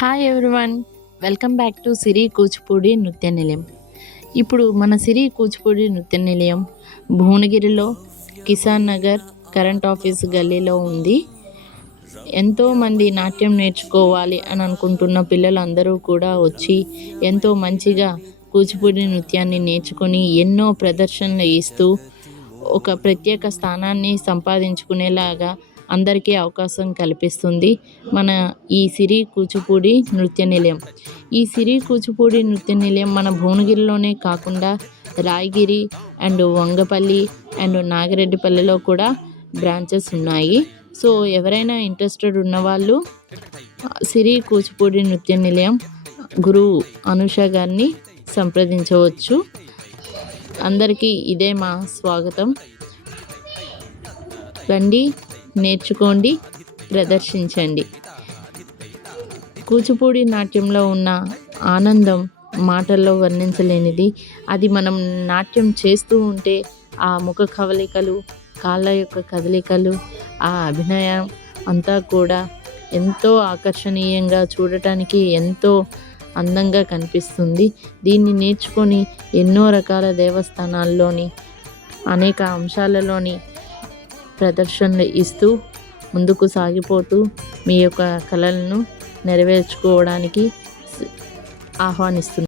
Hi everyone, welcome back to Siri Kuchipudi Nritya Nilayam. ఇప్పుడు మన సిరి కూచిపూడి నృత్య నిలయం భువనగిరిలో కిసాన్ నగర్ కరెంట్ ఆఫీస్ గల్లీలో ఉంది. ఎంతోమంది నాట్యం నేర్చుకోవాలి అని అనుకుంటున్న పిల్లలందరూ కూడా వచ్చి ఎంతో మంచిగా కూచిపూడి నృత్యాన్ని నేర్చుకొని ఎన్నో ప్రదర్శనలు ఇస్తూ ఒక ప్రత్యేక స్థానాన్ని సంపాదించుకునేలాగా అందరికీ అవకాశం కల్పిస్తుంది మన ఈ సిరి కూచిపూడి నృత్య నిలయం. ఈ సిరి కూచిపూడి నృత్య నిలయం మన భువనగిరిలోనే కాకుండా రాయగిరి అండ్ వంగపల్లి అండ్ నాగిరెడ్డిపల్లిలో కూడా బ్రాంచెస్ ఉన్నాయి. సో ఎవరైనా ఇంట్రెస్టెడ్ ఉన్నవాళ్ళు సిరి కూచిపూడి నృత్య నిలయం గురువు అనుష గారిని సంప్రదించవచ్చు. అందరికీ ఇదే మా స్వాగతం. రండి, నేర్చుకోండి, ప్రదర్శించండి. కూచిపూడి నాట్యంలో ఉన్న ఆనందం మాటల్లో వర్ణించలేనిది. అది మనం నాట్యం చేస్తూ ఉంటే ఆ ముఖ కవలికలు, కాళ్ళ యొక్క కదలికలు, ఆ అభినయం అంతా కూడా ఎంతో ఆకర్షణీయంగా, చూడటానికి ఎంతో అందంగా కనిపిస్తుంది. దీన్ని నేర్చుకొని ఎన్నో రకాల దేవస్థానాల్లోని అనేక అంశాలలోని ప్రదర్శనలు ఇస్తూ ముందుకు సాగిపోతూ మీ యొక్క కళలను నెరవేర్చుకోవడానికి ఆహ్వానిస్తున్నాను.